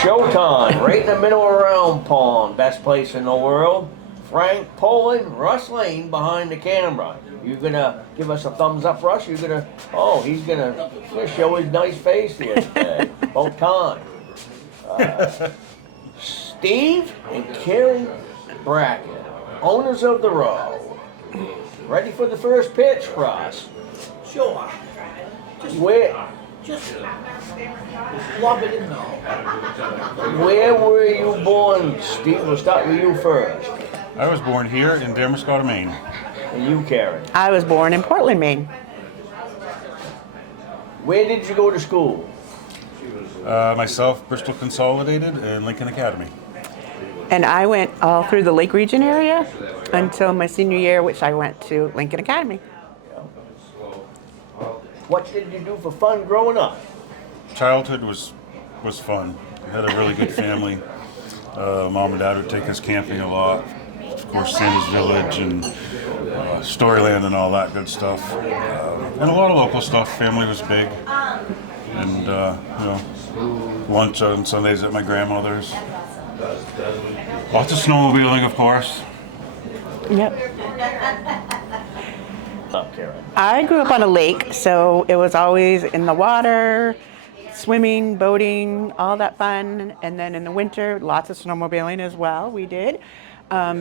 Showtime, right in the middle of Round Pond, best place in the world. Frank Poland, Russ Lane behind the camera. You gonna give us a thumbs up, Russ? He's gonna show his nice face here today. About time. Steve and Gerig Brackett, owners of the row. Ready for the first pitch, Russ? Sure. Just lob it in there. Where were you born, Steve? We'll start with you first. I was born here in Maine. And you, Karen. I was born in Portland, Maine. Where did you go to school? Myself, Bristol Consolidated and Lincoln Academy. And I went all through the Lake Region area until my senior year, which I went to Lincoln Academy. What did you do for fun growing up? Childhood was fun. We had a really good family. Mom and Dad would take us camping a lot. Of course, Santa's Village and Storyland and all that good stuff. And a lot of local stuff. Family was big. And, lunch on Sundays at my grandmother's. Lots of snowmobiling, of course. Yep. Karen. I grew up on a lake, so it was always in the water, swimming, boating, all that fun. And then in the winter, lots of snowmobiling as well, we did.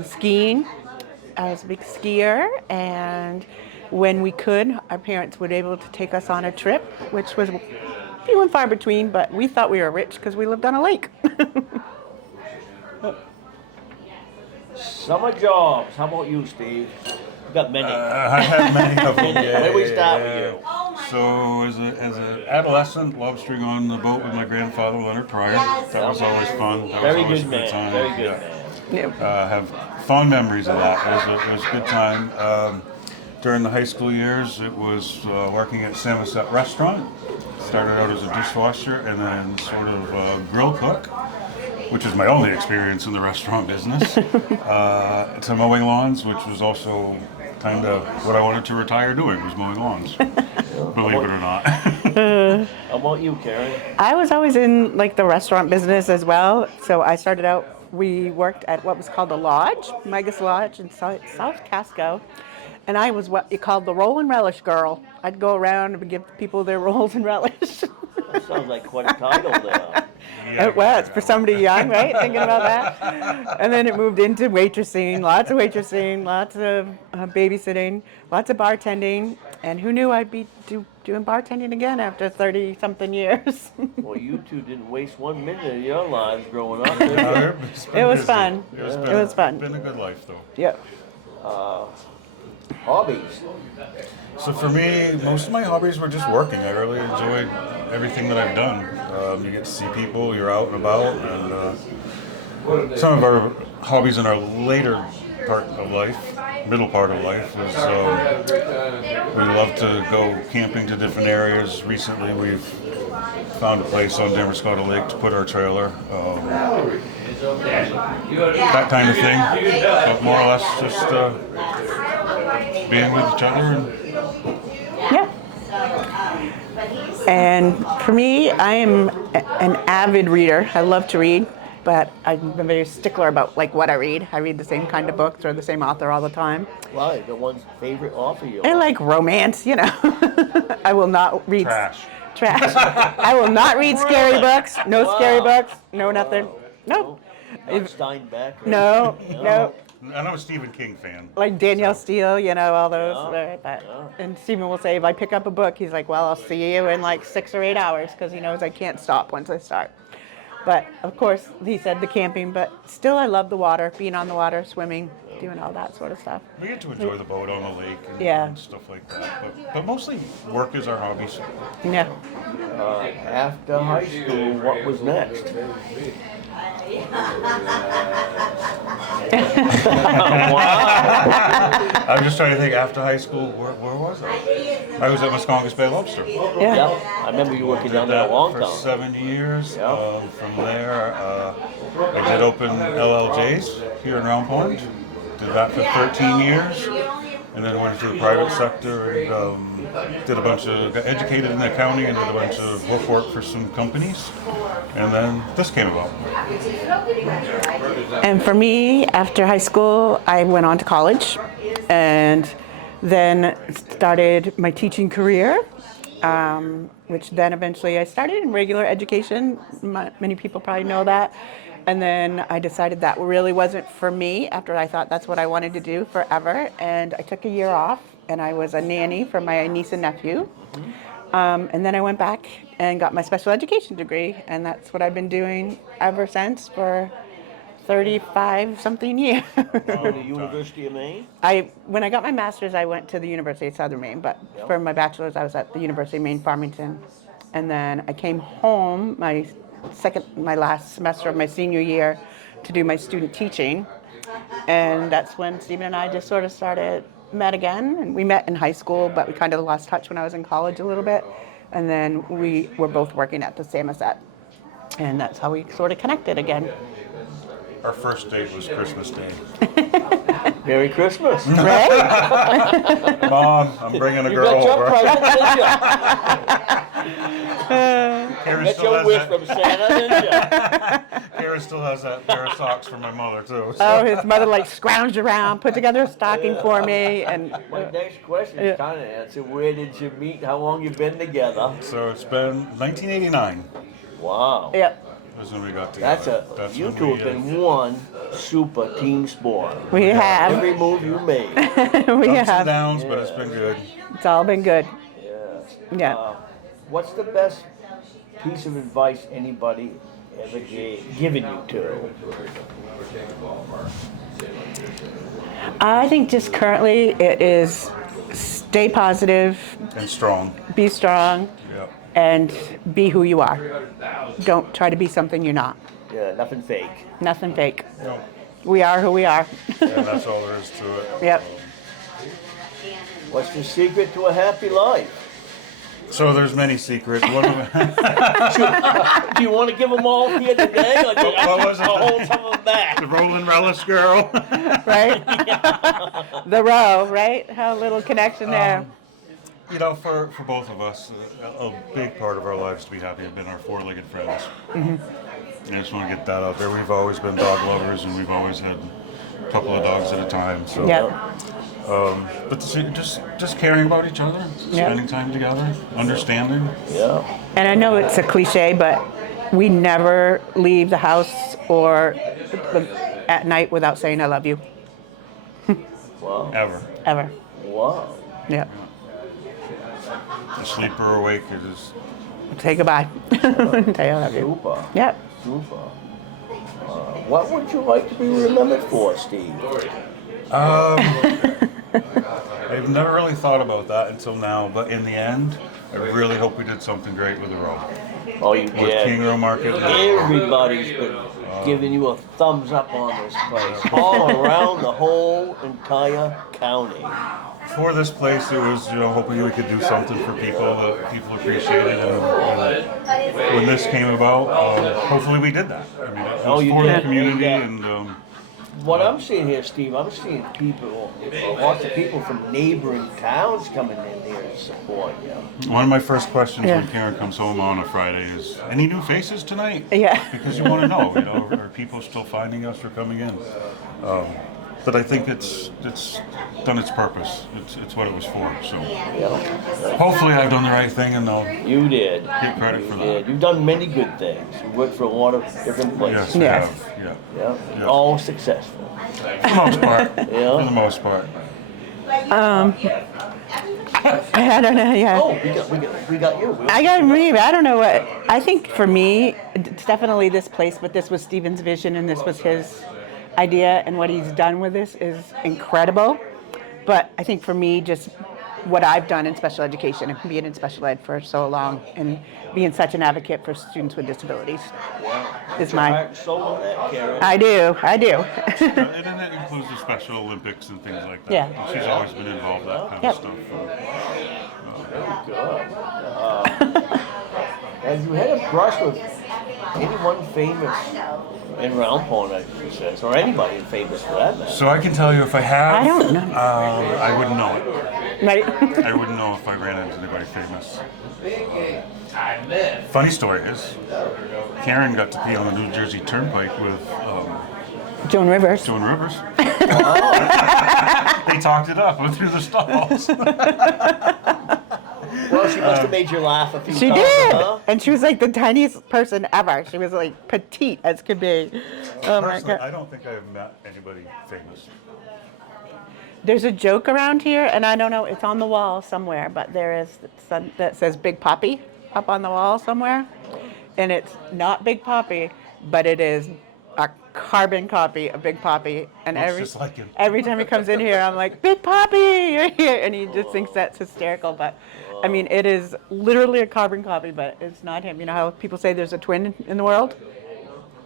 Skiing, I was a big skier, and when we could, our parents would be able to take us on a trip, which was few and far between, but we thought we were rich because we lived on a lake. Summer jobs. How about you, Steve? You got many. I had many of them. Where we start with you? So as an adolescent, lobstering on the boat with my grandfather, Leonard Pryor. That was always fun. That Very was always good a good man. time. Very good man. Yeah. Have fond memories of that. It was a good time. During the high school years, it was working at Samoset Restaurant. Started out as a dishwasher and then sort of a grill cook, which was my only experience in the restaurant business, to mowing lawns, which was also kind of what I wanted to retire doing, was mowing lawns, believe it or not. How about you, Karen? I was always in like the restaurant business as well. So I started out, we worked at what was called the Lodge, Megas Lodge in South Casco. And I was what you called the roll and relish girl. I'd go around and give people their rolls and relish. That sounds like quite a title there. It was for somebody young, right? Thinking about that. And then it moved into waitressing, lots of babysitting, lots of bartending. And who knew I'd be doing bartending again after 30-something years. Well, you two didn't waste 1 minute of your lives growing up. It was fun. It was fun. It's been a good life, though. Yep. Hobbies. So for me, most of my hobbies were just working. I really enjoyed everything that I've done. You get to see people, you're out and about, and some of our hobbies in our later part of life, middle part of life, is we love to go camping to different areas. Recently, we've found a place on Damerscott Lake to put our trailer. That kind of thing, but more or less just being with each other. Yeah. And for me, I am an avid reader. I love to read, but I'm a very stickler about like what I read. I read the same kind of books or the same author all the time. Well, the one's favorite author you I like romance, you know. I will not read trash. I will not read scary books. No scary books. No nothing. Nope. Not Steinbeck. No. And I'm a Stephen King fan. Like Danielle Steele, you know, all those. Right? And Stephen will say, if I pick up a book, he's like, well, I'll see you in like 6 or 8 hours, because he knows I can't stop once I start. But of course, he said the camping, but still I love the water, being on the water, swimming, doing all that sort of stuff. We get to enjoy the boat on the lake and, and stuff like that. But mostly work is our hobbies. Yeah. After high school, what was next? I'm just trying to think, after high school, where was I? I was at Muskongis Bay Lobster. Yeah. Yep. I remember you working down there a long for time. 7 years. Yep. From there, I did open LLJs here in Round Pond. Did that for 13 years. and then went into the private sector and got educated in accounting and did a bunch of book work for some companies, and then this came about. And for me, after high school, I went on to college and then started my teaching career, which then eventually I started in regular education. Many people probably know that. And then I decided that really wasn't for me after I thought that's what I wanted to do forever. And I took a year off and I was a nanny for my niece and nephew. And then I went back and got my special education degree. And that's what I've been doing ever since for 35 something years. From the University of Maine? When I got my master's, I went to the University of Southern Maine, but for my bachelor's, I was at the University of Maine, Farmington. And then I came home my last semester of my senior year to do my student teaching. And that's when Stephen and I just sort of met again. And we met in high school, but we kind of lost touch when I was in college a little bit. And then we were both working at the Samoset. And that's how we sort of connected again. Our first date was Christmas Day. Merry Christmas. Right? Mom, I'm bringing a You girl got your over. present, didn't you? Kara Got still your has wish that. from Santa, didn't you? Kara still has that pair of socks from my mother too. Oh, his mother like scrounged around, put together a stocking for me, and My next question is kind of answer. Where did you meet? How long you been together? So it's been 1989. Wow. yeah, That's when we got together. You when two we, have been one super team sport. we have, Every move you made. we ups and have. downs, but it's been good. It's all been good. Yeah. Yeah. What's the best piece of advice anybody ever given you to? I think just currently it is stay positive, And strong. be strong, Yeah. and be who you are. Don't try to be something you're not. Yeah, nothing fake. Nothing fake. No. We are who we are. And that's all there is to it. Yep. What's the secret to a happy life? So there's many secrets. One of them, Do you want to give them all here today? Or do you What was it? I'll hold some of them back. the Roland Relish girl. Right? The row, right? How little connection there. You know, for both of us, a big part of our lives to be happy have been our four-legged friends. I just want to get that out there. We've always been dog lovers, and we've always had a couple of dogs at a time. So, Yep. but just caring about each other, spending time together, understanding. Yeah. And I know it's a cliche, but we never leave the house or at night without saying I love you. Wow. Ever. Ever. Wow. Yeah. Asleep or awake, it is. Say goodbye. Say I love you. Super. Yep. Super. What would you like to be remembered for, Steve? I've never really thought about that until now, but in the end, I really hope we did something great with the row. Oh, you With did. King Row Market. Everybody's been giving you a thumbs up on this place, all around the whole entire county. For this place, it was, hoping we could do something for people that people appreciated. And when this came about, hopefully we did that. I mean, it was you for did. the community, Yeah. and What I'm seeing here, Steve, I'm seeing people, lots of people from neighboring towns coming in here to support you. one of my first questions Yeah. when Karen comes home on a Friday is, "Any new faces tonight?" Yeah. Because you want to know, are people still finding us or coming in? But I think it's done its purpose. It's what it was for. So Yeah. hopefully I've done the right thing, and they'll You did. get credit for You that. did. You've done many good things. You worked for a lot of different Yes, places. we Yes. have. Yeah. Yeah. Yeah. All successful. For the most part. Yeah. For the most part. I don't know. Yeah. Oh, we got you. I got me. I don't know what. I think for me, it's definitely this place, but this was Stephen's vision and this was his idea, and what he's done with this is incredible. But I think for me, just what I've done in special education and being in special ed for so long and being such an advocate for students with disabilities is my. Heart and soul in that, Karen. I do. And then it includes the Special Olympics and things like that. Yeah. And she's always been involved in that kind Yep. of stuff. Good. Have you had a brush with anyone famous in Round Pond, I says, or anybody famous for that matter. So I can tell you if I have. I don't know. I wouldn't know it. Right? I wouldn't know if I ran into anybody famous. Funny story is, Karen got to be on the New Jersey Turnpike with Joan Rivers. Joan Rivers. They talked it up, went through the stalls. Well, she must have made you laugh a few She times, did, huh? and she was like the tiniest person ever. She was like petite as could be. Oh my Personally, god! I don't think I have met anybody famous. There's a joke around here, and I don't know. It's on the wall somewhere, but there is some that says Big Papi up on the wall somewhere, and it's not Big Papi, but it is a carbon copy of Big Papi. And Looks just like him. every time he comes in here, I'm like, Big Papi, you're here, and he just thinks that's hysterical. But I mean, it is literally a carbon copy, but it's not him. You know how people say there's a twin in the world?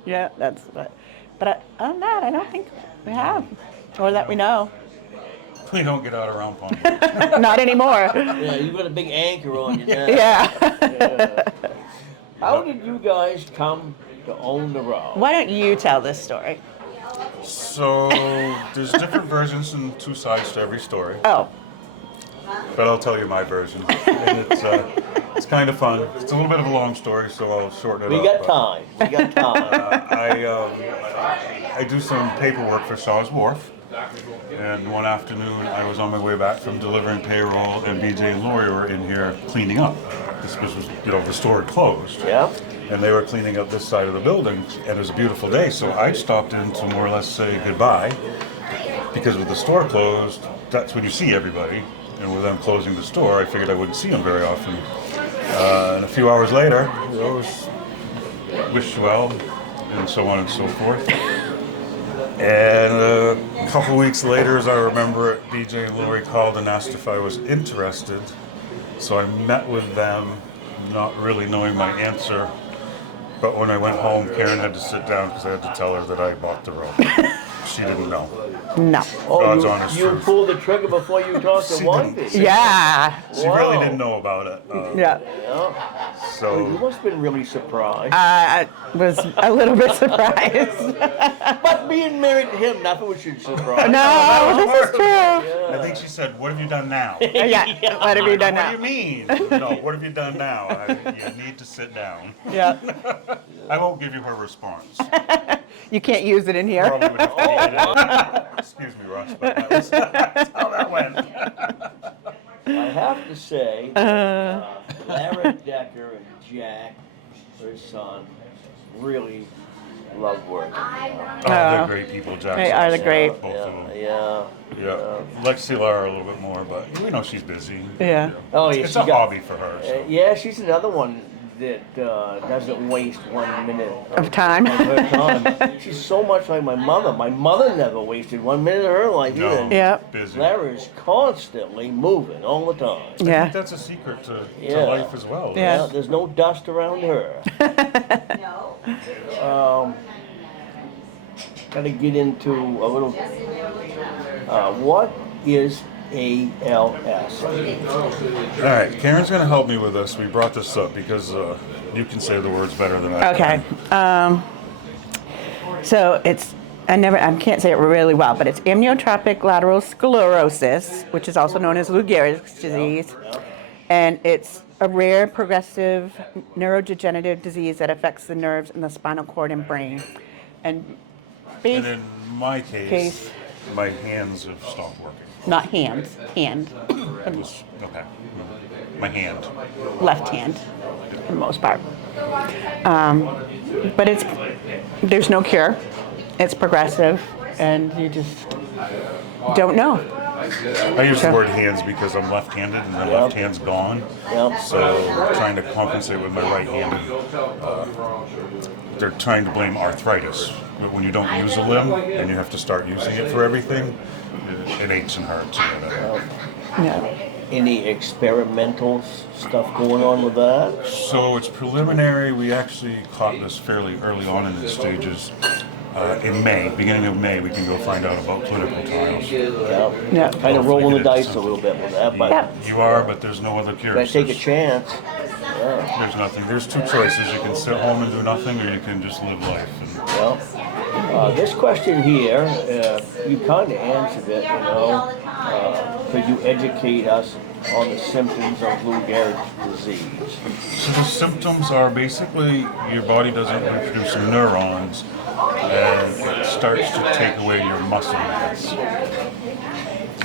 Yeah, that's what. But other than that, I don't think we have, or that we know. We don't get out of Round Pond. Not anymore. Yeah, you got a big anchor on you now. Yeah. Yeah. How did you guys come to own the road? Why don't you tell this story? So there's different versions and two sides to every story. Oh, But I'll tell you my version. And it's kind of fun. It's a little bit of a long story, so I'll shorten it We up. got but, time. We got time. I do some paperwork for Shaw's Wharf. And one afternoon, I was on my way back from delivering payroll, and BJ and Lori were in here cleaning up. This was, the store had closed. Yeah. And they were cleaning up this side of the building, and it was a beautiful day, so I stopped in to more or less say goodbye, because with the store closed, that's when you see everybody, and with them closing the store, I figured I wouldn't see them very often. And a few hours later, it was wish you well, and so on and so forth. And a couple weeks later, as I remember it, BJ and Lori called and asked if I was interested, so I met with them, not really knowing my answer. But when I went home, Karen had to sit down because I had to tell her that I bought the rope. She didn't know. no. God's honest you truth. pulled the trigger before you talked to She one didn't. thing. Yeah. She really didn't know about it. Yeah. You So must have been really surprised. I was a little bit surprised. But being married to him, nothing should surprise. No, this is true. I think she said, "What have you done now?" Yeah. What have you done What now? do you mean? No, what have you done now? You need to sit down. Yeah. I won't give you her response. You can't use it in here. Probably would have to edit it. Excuse me, Ross, but that's how that went. I have to say, Larry Decker and Jack, her son, really love working. Oh, they're great people, Jackson. They are the great. Both of them. Yeah. Yeah. Lexi Lara a little bit more, but we know she's busy. Yeah. Oh, yeah, It's she a got- hobby for her. So. Yeah, she's another one that doesn't waste 1 minute Of time. of her time. She's so much like my mother. My mother never wasted 1 minute of her life No, either. Yeah. busy. Larry's constantly moving all the time. I Yeah. think that's a secret to Yeah. life as well. Yeah. There's no dust around her. Gotta get into a little. What is ALS? All right, Karen's going to help me with this. We brought this up because you can say the words better than I Okay. can. So it's I can't say it really well, but it's amyotrophic lateral sclerosis, which is also known as Lou Gehrig's disease, and it's a rare progressive neurodegenerative disease that affects the nerves in the spinal cord and brain. And And in my case, my hands have stopped working. not hand, Okay. My hand. left hand, for the most part. But there's no cure. It's progressive, and you just don't know. I use the word hands because I'm left-handed and my left hand's gone. Yep. So trying to compensate with my right-handed, they're trying to blame arthritis. But when you don't use a limb and you have to start using it for everything, it aches and hurts. Yeah. Any experimental stuff going on with that? So it's preliminary. We actually caught this fairly early on in the stages. In May, beginning of May, we can go find out about clinical trials. Yeah. Kind of rolling the dice a little bit with that, but Yeah. You are, but there's no other cure. gotta take a chance. Yeah. There's nothing. There's two choices. You can sit home and do nothing, or you can just live life. And Yeah. This question here, you kind of answered it, could you educate us on the symptoms of Lou Gehrig's disease? So the symptoms are basically your body doesn't reproduce neurons, and it starts to take away your muscle mass.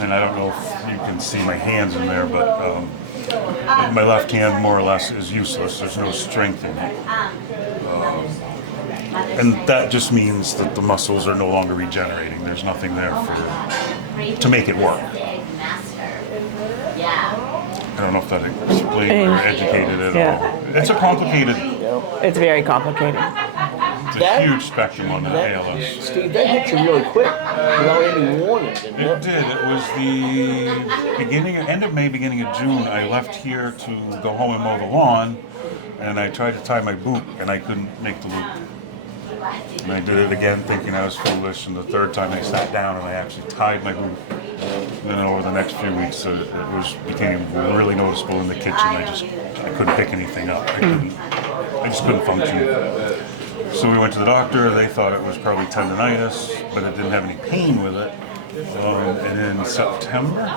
And I don't know if you can see my hands in there, but my left hand more or less is useless. There's no strength in it. And that just means that the muscles are no longer regenerating. There's nothing there to make it work. I don't know if that explained or educated at all. It's a complicated, It's very complicated. it's a huge spectrum on the ALS. Steve, that hit you really quick, without any warning, didn't It it? did. It was the end of May, beginning of June. I left here to go home and mow the lawn, and I tried to tie my boot, and I couldn't make the loop. And I did it again, thinking I was foolish. And the third time, I sat down and I actually tied my boot. And then over the next few weeks, it became really noticeable in the kitchen. I couldn't pick anything up. I just couldn't function. So we went to the doctor. They thought it was probably tendonitis, but it didn't have any pain with it. And in September,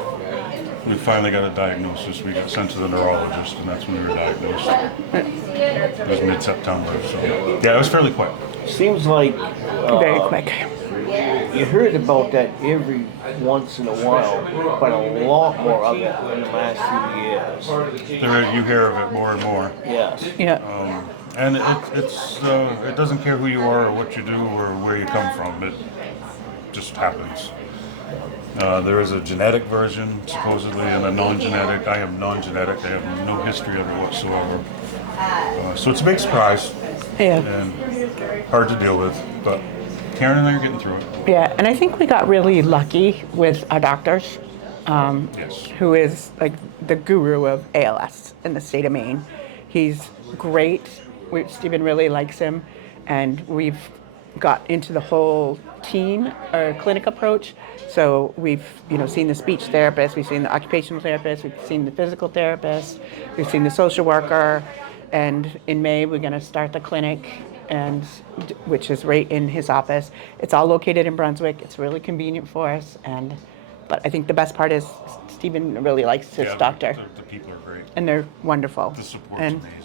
we finally got a diagnosis. We got sent to the neurologist, and that's when we were diagnosed. It was mid-September, so yeah, it was fairly quick. Seems like Very quick. you heard about that every once in a while, but a lot more of it in the last few years. You hear of it more and more. Yes. Yeah. And it doesn't care who you are or what you do or where you come from. It just happens. There is a genetic version, supposedly, and a non-genetic. I am non-genetic. I have no history of it whatsoever. So it's a big surprise Yeah. and hard to deal with. But Karen and I are getting through it. Yeah, and I think we got really lucky with our doctors, Yes. who is like the guru of ALS in the state of Maine. He's great. Stephen really likes him, and we've got into the whole team or clinic approach. So we've seen the speech therapist, we've seen the occupational therapist, we've seen the physical therapist, we've seen the social worker, and in May we're going to start the clinic, which is right in his office. It's all located in Brunswick. It's really convenient for us, but I think the best part is Stephen really likes his doctor, The people are great. and they're wonderful. The support's and amazing.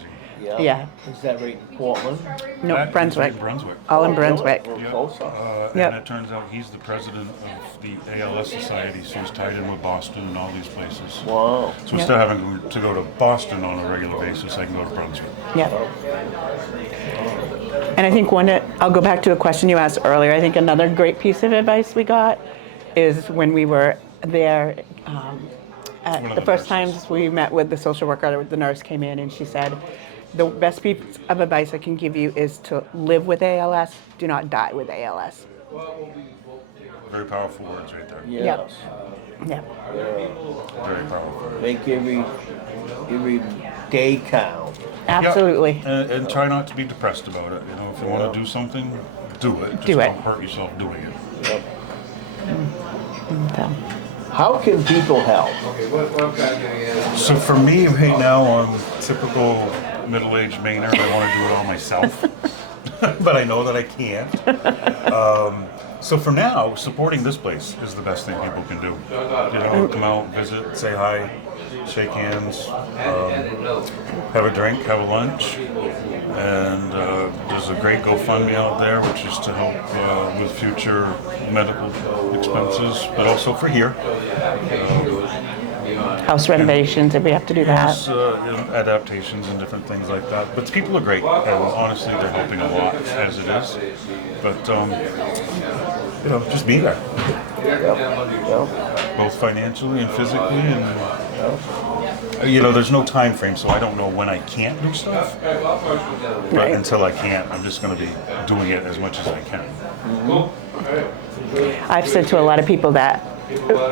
yeah, Is that right in Portland? no, That is Brunswick, in Brunswick. all in Oh, Brunswick. really? Yeah. We're closer. Yep. And it turns out he's the president of the ALS Society, so he's tied in with Boston and all these places. Wow. So instead of having to go to Boston on a regular basis, I can go to Brunswick. Yeah. And I think I'll go back to a question you asked earlier. I think another great piece of advice we got is when we were there at One of the the first nurses. times we met with the social worker, the nurse came in and she said, the best piece of advice I can give you is to live with ALS, do not die with ALS. Very powerful words right there. Yes. Yeah. Very powerful. Make every day count. Absolutely. Yeah. And try not to be depressed about it. If you want to do something, do it. Just Do it. don't hurt yourself doing it. Yep. So, How can people help? So for me right now, I'm typical middle-aged Mainer. I want to do it all myself, but I know that I can't. So for now, supporting this place is the best thing people can do. Come out, visit, say hi, shake hands, have a drink, have a lunch, and there's a great GoFundMe out there, which is to help with future medical expenses, but also for here. house renovations, if we have to do that. Yes, adaptations and different things like that. But people are great, and honestly, they're helping a lot as it is. But just be there, both financially and physically, and there's no time frame, so I don't know when I can't do stuff. But Right. until I can't, I'm just going to be doing it as much as I can. I've said to a lot of people that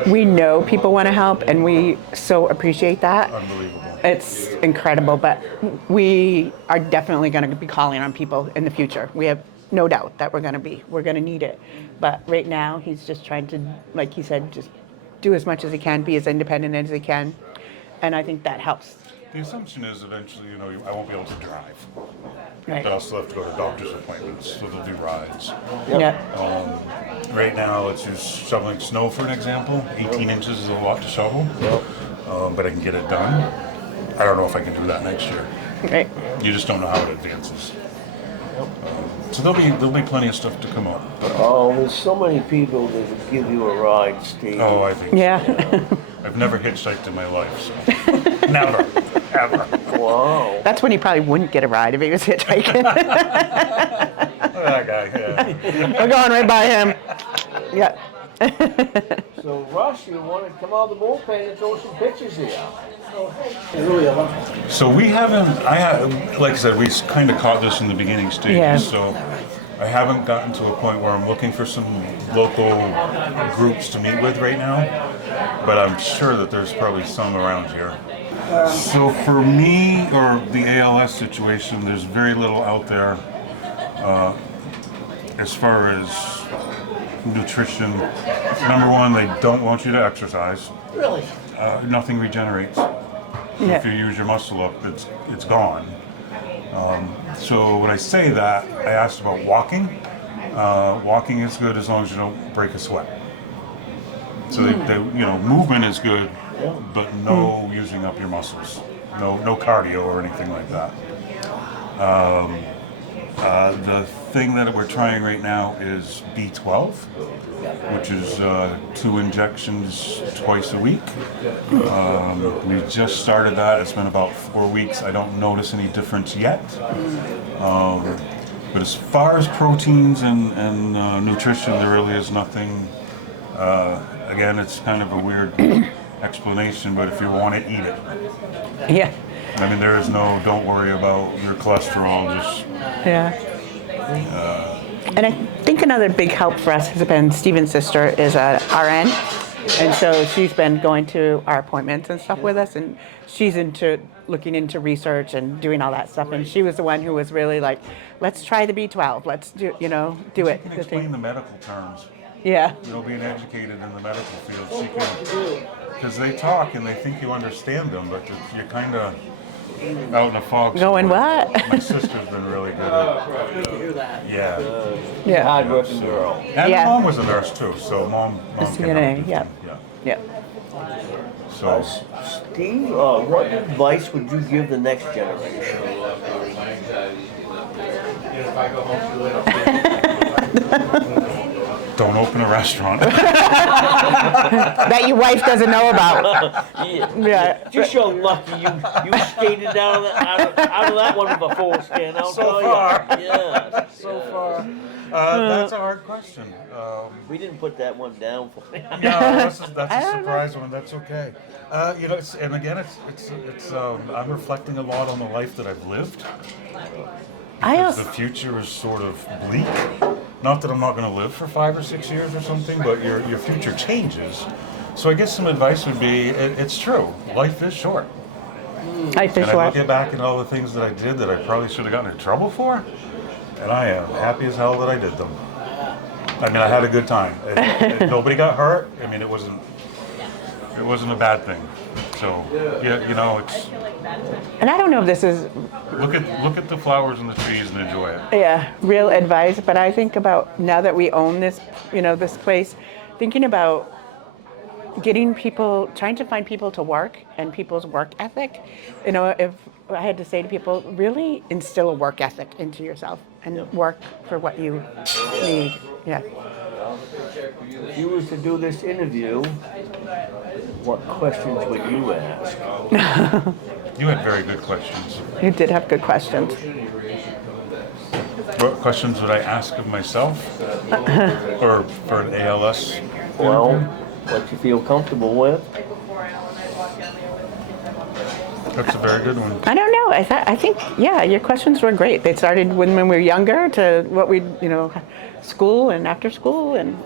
we know people want to help, and we so appreciate that. Unbelievable. It's incredible, but we are definitely going to be calling on people in the future. We have no doubt that we're going to need it. But right now, he's just trying to, like he said, just do as much as he can, be as independent as he can, and I think that helps The assumption is eventually, I won't be able to drive. Right. But I'll still have to go to doctor's appointments, so they'll do rides. Yeah. Right now, let's use shoveling snow for an example. 18 inches is a lot to shovel, but I can get it done. I don't know if I can do that next year. Right. You just don't know how it advances. So there'll be plenty of stuff to come up. Oh, there's so many people that would give you a ride, Steve. Oh, I think Yeah. so. I've never hitchhiked in my life, so never, ever. Wow. That's when he probably wouldn't get a ride if he was hitchhiking. That guy, yeah. We're going right by him. Yeah. So, Russ, you want to come out of the bullpen and throw some pictures here? So we haven't. Like I said, we kind of caught this in the beginning stages. Yeah. So I haven't gotten to a point where I'm looking for some local groups to meet with right now. But I'm sure that there's probably some around here. So for me, or the ALS situation, there's very little out there as far as nutrition. Number one, they don't want you to exercise. Really? Nothing regenerates. Yeah. If you use your muscle up, it's gone. So when I say that, I asked about walking. Walking is good as long as you don't break a sweat. So they movement is good, but no using up your muscles. No cardio or anything like that. The thing that we're trying right now is B12, which is 2 injections twice a week. We just started that. It's been about 4 weeks. I don't notice any difference yet. But as far as proteins and nutrition, there really is nothing. Again, it's kind of a weird explanation, but if you want it, eat it. Yeah. I mean, there is no, don't worry about your cholesterol, just Yeah. And I think another big help for us has been Stephen's sister is a RN. And so she's been going to our appointments and stuff with us, and she's looking into research and doing all that stuff. And she was the one who was really like, let's try the B12. Let's do it. You can explain the medical terms. Yeah. Being educated in the medical field, she can, because they talk and they think you understand them, but you're kind of out in a fog. Going somewhere. what? My sister's been really good at Good to hear that. Yeah. Yeah. Hard-working girl. And Yeah. mom was a nurse too, so mom can CNA, help you. yeah. Yeah. Yeah. So, Steve, what advice would you give the next generation? don't open a restaurant. That your wife doesn't know about. Yeah. Just so lucky you skated down out of that one with a full skin. I'll So tell far. you. Yeah. So far. That's a hard question. We didn't put that one down for you. No, that's a surprise one. That's okay. And again, it's I'm reflecting a lot on the life that I've lived. Because the future is sort of bleak. Not that I'm not going to live for 5 or 6 years or something, but your future changes. So I guess some advice would be, it's true. Life is short. I fish And I look back at all the things that I did that I probably should have gotten in trouble for, and I am happy as hell that I did them. I mean, I had a good time. Nobody got hurt. I mean, it wasn't a bad thing. So, it's And I don't know if this is look at the flowers and the trees and enjoy it. real advice, but I think about now that we own this, this place, thinking about trying to find people to work and people's work ethic. If I had to say to people, really instill a work ethic into yourself and work for what you need. Yeah. If you was to do this interview, what questions would you ask? You had very good questions. You did have good questions. What questions would I ask of myself? Or for an ALS? Well, what you feel comfortable with? That's a very good one. I don't know. I think your questions were great. They started when we were younger to what we, school and after school and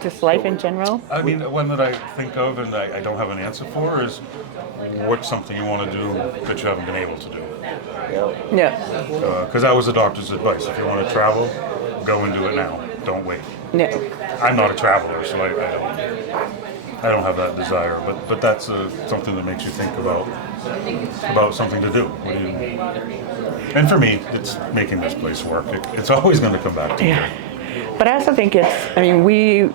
just life in general. I mean, one that I think of and I don't have an answer for is what's something you want to do that you haven't been able to do? Yeah. Because that was the doctor's advice. If you want to travel, go and do it now. Don't wait. Yeah. I'm not a traveler, so I don't have that desire. But that's something that makes you think about about something to do. What do you? And for me, it's making this place work. It's always going to come back to Yeah. But I also think it's, I mean, we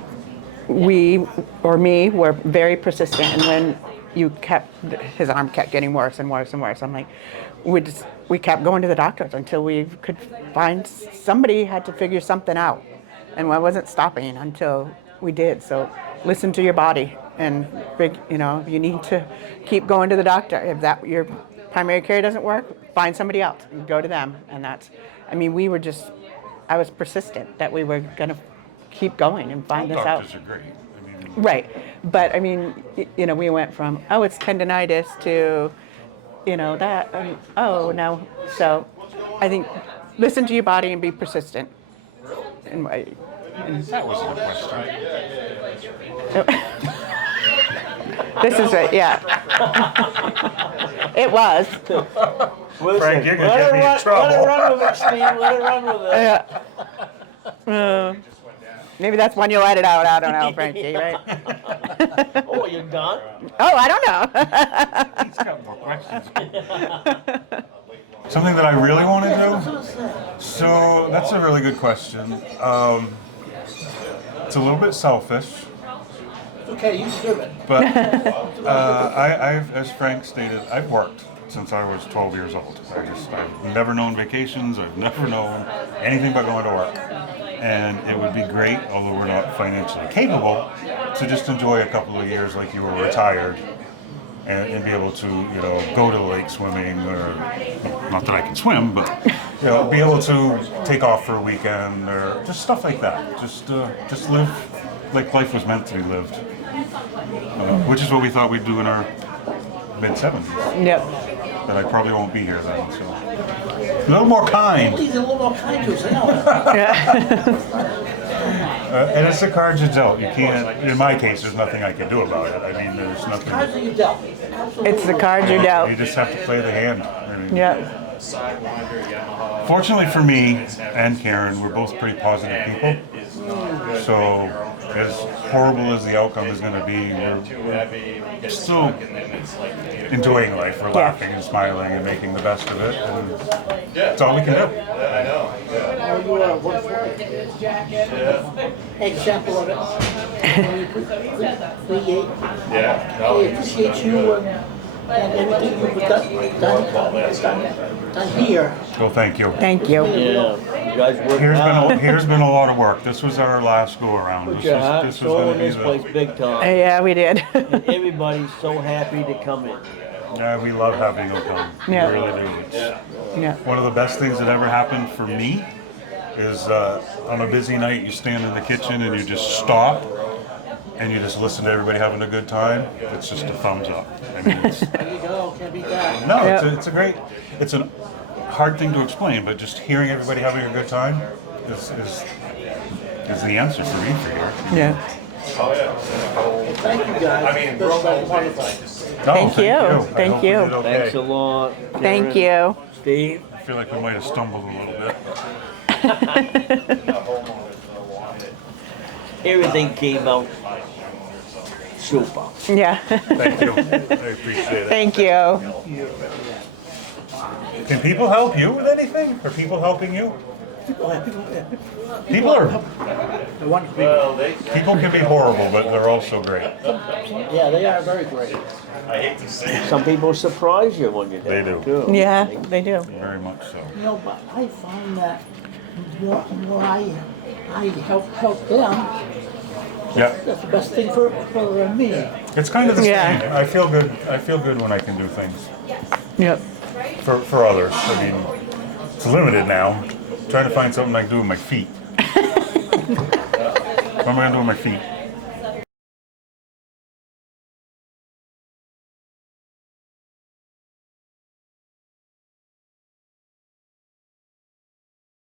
or me were very persistent, and when his arm kept getting worse and worse and worse, I'm like, we kept going to the doctors until we could find, somebody had to figure something out. And I wasn't stopping until we did. So listen to your body, and you need to keep going to the doctor. If your primary care doesn't work, find somebody else and go to them. And I was persistent that we were going to keep going and find this out. Doctors are great. I mean, Right. But I mean, we went from, oh, it's tendonitis to, that, oh, no. So I think listen to your body and be persistent. that wasn't a question. This is it, yeah. It was. Listen, Frank, you're gonna get me in trouble. Let it run with it, Steve. Let it run with it. Yeah. Maybe that's one you'll edit out. I don't know, Frankie, right? Oh, you're done? Oh, I don't know. He's got more questions. Something that I really want to do? So that's a really good question. It's a little bit selfish, Okay, you deserve it. but I've, as Frank stated, I've worked since I was 12 years old. I've never known vacations. I've never known anything but going to work. And it would be great, although we're not financially capable, to just enjoy a couple of years like you were retired and be able to, go to the lake swimming, or not that I can swim, but be able to take off for a weekend or just stuff like that. Just live like life was meant to be lived, which is what we thought we'd do in our mid-70s. Yep. But I probably won't be here then, so a little more kind. Please, a little more kind to us. And it's the cards you dealt. You can't. In my case, there's nothing I can do about it. I mean, there's nothing. Cards that you dealt. Absolutely. It's the cards you dealt. You just have to play the hand. I mean, Yeah. Fortunately for me and Karen, we're both pretty positive people. So, as horrible as the outcome is going to be, we're still enjoying life. We're laughing and smiling and making the best of it. And that's all we can do. Example of it. We appreciate you and everything you've done here. Well, thank you. Thank you. Yeah. You guys worked hard. Here's been a lot of work. This was our last go around. Put your heart and This was soul going in to be this place big time. Yeah, we did. And everybody's so happy to come in. We love having you come. Yeah. We really do. It's Yeah. one of the best things that ever happened for me is on a busy night, you stand in the kitchen and you just stop and you just listen to everybody having a good time. It's just a thumbs up. I mean, There you go. Can't beat that. no, Yeah. it's a great, it's a hard thing to explain, but just hearing everybody having a good time is the answer for me for here. Yeah. Thank you guys. This was wonderful. No, Thank you. I Thank hope we you. did okay. Thanks a lot. Thank Karen, you. Steve. I feel like we might have stumbled a little bit. Everything came out super. Yeah. Thank you. I appreciate it. Thank you. Can people help you with anything? Are people helping you? People are. They're wonderful. People can be horrible, but they're also great. Yeah, they are very great. Some people surprise you when you They do. too. Yeah, they do. Very much so. But I find that the more I help them, Yeah, that's the best thing for me. it's kind of the Yeah. same. I feel good. I feel good when I can do things Yep. for others. I mean, it's limited now. I'm trying to find something I can do with my feet. What am I gonna do with my feet?